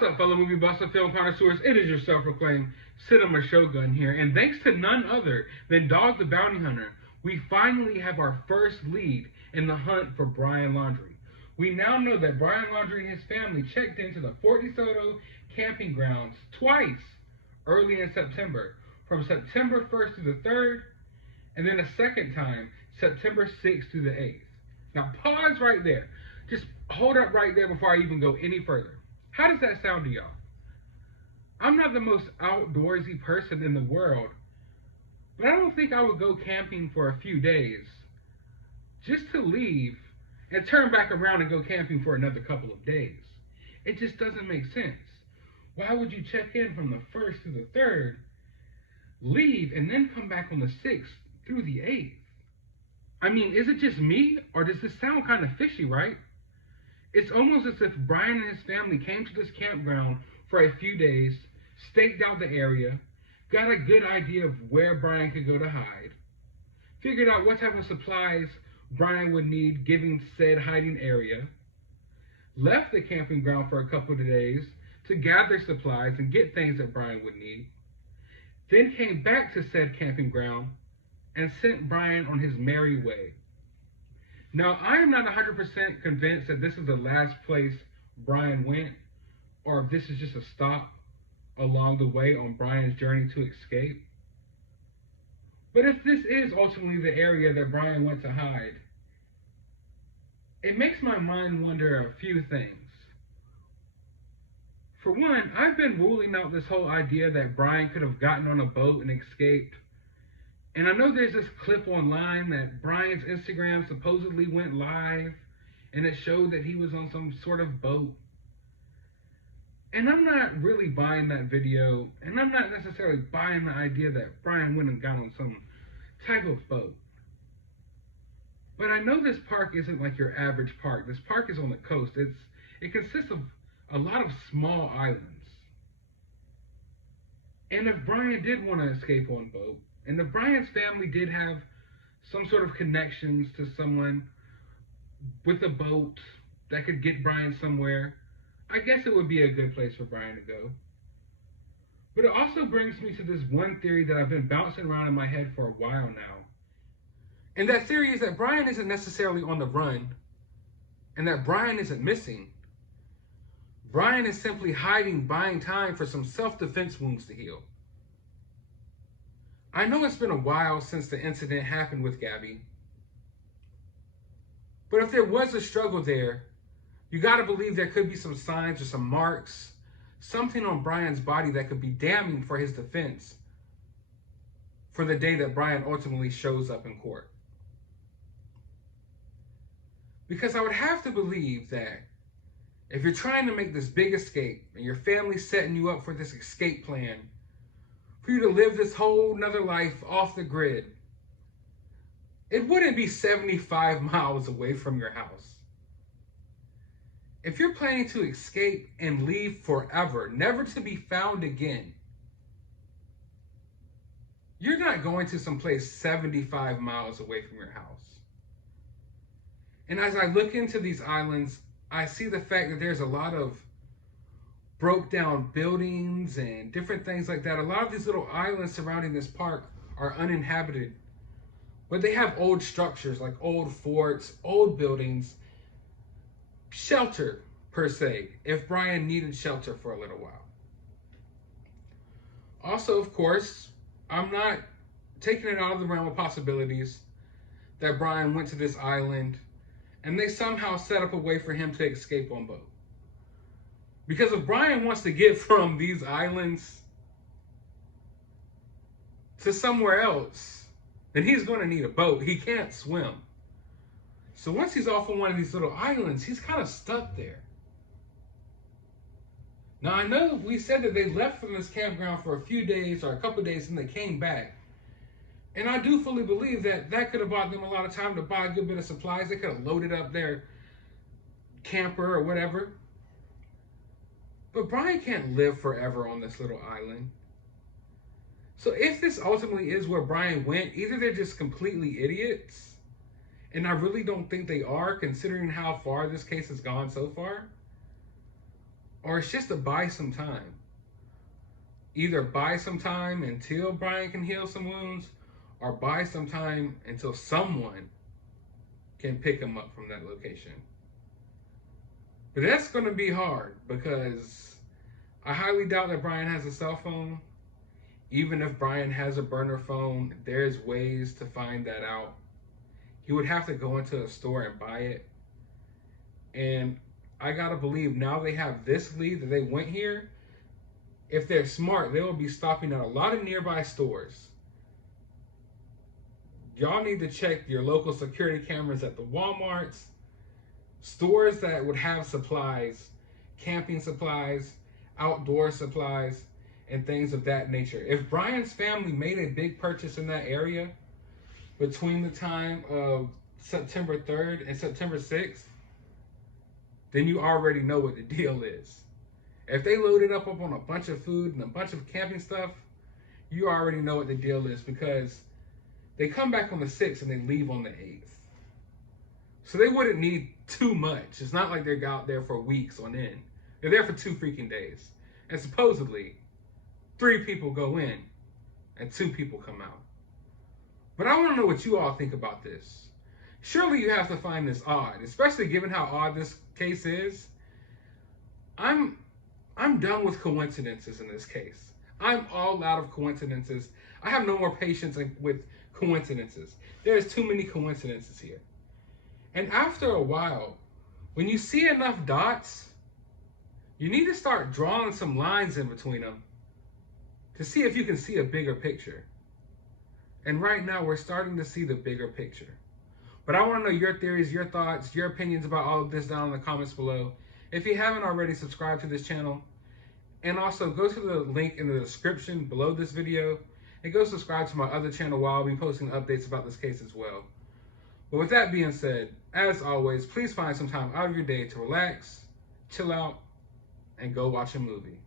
What's up, fellow movie buffs and film connoisseurs? It is your self-proclaimed cinema shogun here, and thanks to none other than Dog the Bounty Hunter, we finally have our first lead in the hunt for Brian Laundrie. We now know that Brian Laundrie and his family checked into the Fort De Soto camping grounds twice early in September, from September 1st to the 3rd, and then a second time, September 6th to the 8th. Now pause right there. Just hold up right there before I even go any further. How does that sound to y'all? I'm not the most outdoorsy person in the world, but I don't think I would go camping for a few days just to leave and turn back around and go camping for another couple of days. It just doesn't make sense. Why would you check in from the 1st to the 3rd, leave, and then come back on the 6th through the 8th? I mean, is it just me, or does this sound kind of fishy, right? It's almost as if Brian and his family came to this campground for a few days, staked out the area, got a good idea of where Brian could go to hide, figured out what type of supplies Brian would need given said hiding area, left the camping ground for a couple of days to gather supplies and get things that Brian would need, then came back to said camping ground and sent Brian on his merry way. Now, I am not 100% convinced that this is the last place Brian went, or if this is just a stop along the way on Brian's journey to escape. But if this is ultimately the area that Brian went to hide, it makes my mind wonder a few things. For one, I've been ruling out this whole idea that Brian could have gotten on a boat and escaped. And I know there's this clip online that Brian's Instagram supposedly went live, and it showed that he was on some sort of boat. And I'm not really buying that video, and I'm not necessarily buying the idea that Brian went and got on some type of boat. But I know this park isn't like your average park. This park is on the coast. It consists of a lot of small islands. And if Brian did want to escape on boat, and if Brian's family did have some sort of connections to someone with a boat that could get Brian somewhere, I guess it would be a good place for Brian to go. But it also brings me to this one theory that I've been bouncing around in my head for a while now. And that theory is that Brian isn't necessarily on the run, and that Brian isn't missing. Brian is simply hiding, buying time for some self-defense wounds to heal. I know it's been a while since the incident happened with Gabby, but if there was a struggle there, you gotta believe there could be some signs or some marks, something on Brian's body that could be damning for his defense for the day that Brian ultimately shows up in court. Because I would have to believe that if you're trying to make this big escape and your family's setting you up for this escape plan, for you to live this whole nother life off the grid, it wouldn't be 75 miles away from your house. If you're planning to escape and leave forever, never to be found again, you're not going to someplace 75 miles away from your house. And as I look into these islands, I see the fact that there's a lot of broke down buildings and different things like that. A lot of these little islands surrounding this park are uninhabited, but they have old structures like old forts, old buildings, shelter per se, if Brian needed shelter for a little while. Also, of course, I'm not taking it out of the realm of possibilities that Brian went to this island and they somehow set up a way for him to escape on boat. Because if Brian wants to get from these islands to somewhere else, then he's going to need a boat. He can't swim. So once he's off on one of these little islands, he's kind of stuck there. Now, I know we said that they left from this campground for a few days or a couple of days and they came back. And I do fully believe that that could have bought them a lot of time to buy a good bit of supplies. They could have loaded up their camper or whatever. But Brian can't live forever on this little island. So if this ultimately is where Brian went, either they're just completely idiots, and I really don't think they are, considering how far this case has gone so far, or it's just to buy some time. Either buy some time until Brian can heal some wounds, or buy some time until someone can pick him up from that location. But that's going to be hard because I highly doubt that Brian has a cell phone. Even if Brian has a burner phone, there's ways to find that out. He would have to go into a store and buy it. And I gotta believe now they have this lead that they went here. If they're smart, they will be stopping at a lot of nearby stores. Y'all need to check your local security cameras at the Walmarts, stores that would have supplies, camping supplies, outdoor supplies, and things of that nature. If Brian's family made a big purchase in that area between the time of September 3rd and September 6th, then you already know what the deal is. If they loaded up on a bunch of food and a bunch of camping stuff, you already know what the deal is because they come back on the 6th and they leave on the 8th. So they wouldn't need too much. It's not like they're out there for weeks on end. They're there for 2 freaking days. And supposedly, 3 people go in and 2 people come out. But I want to know what you all think about this. Surely you have to find this odd, especially given how odd this case is. I'm done with coincidences in this case. I'm all out of coincidences. I have no more patience with coincidences. There's too many coincidences here. And after a while, when you see enough dots, you need to start drawing some lines in between them to see if you can see a bigger picture. And right now, we're starting to see the bigger picture. But I want to know your theories, your thoughts, your opinions about all of this down in the comments below. If you haven't already, subscribe to this channel. And also, go to the link in the description below this video and go subscribe to my other channel where I'll be posting updates about this case as well. But with that being said, as always, please find some time out of your day to relax, chill out, and go watch a movie.